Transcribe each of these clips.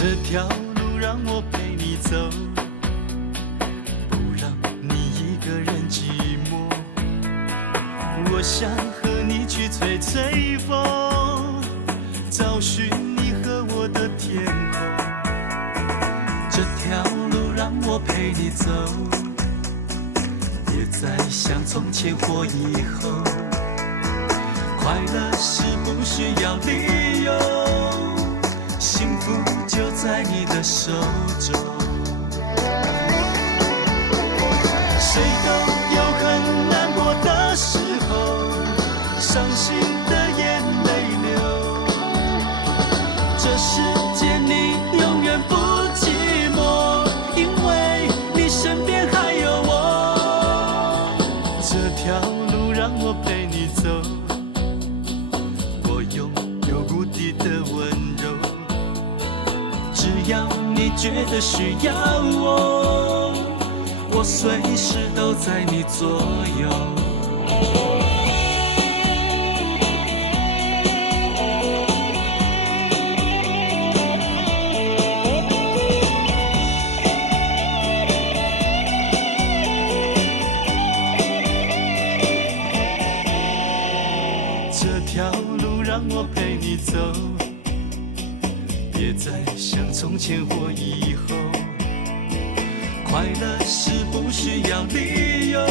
这条路让我陪你走，不让你一个人寂寞。我想和你去吹吹风，找寻你和我的天空。这条路让我陪你走，别再像从前或以后。快乐是不需要理由，幸福就在你的手中。谁都有很难过的时候，伤心的眼泪流。这世界你永远不寂寞，因为你身边还有我。这条路让我陪你走，我拥有无敌的温柔。只要你觉得需要我，我随时都在你左右。这条路让我陪你走，别再像从前或以后。快乐是不需要理由，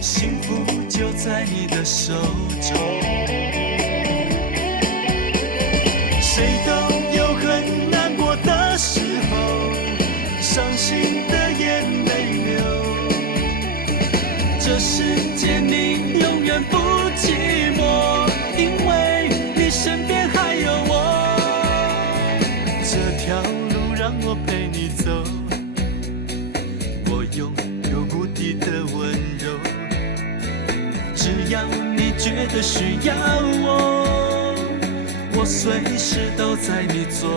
幸福就在你的手中。谁都有很难过的时候，伤心的眼泪流。这世界你永远不寂寞，因为你身边还有我。这条路让我陪你走，我拥有无敌的温柔。只要你觉得需要我，我随时都在你左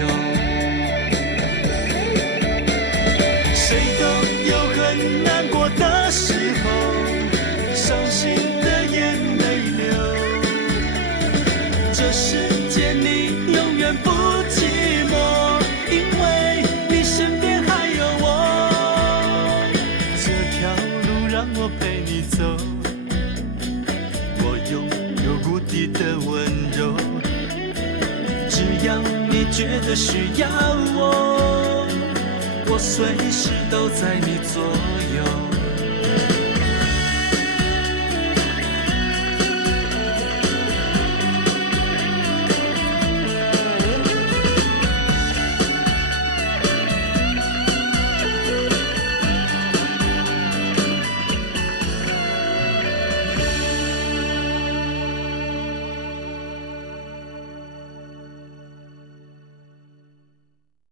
右。谁都有很难过的时候，伤心的眼泪流。这世界你永远不寂寞，因为你身边还有我。这条路让我陪你走，我拥有无敌的温柔。只要你觉得需要我，我随时都在你左右。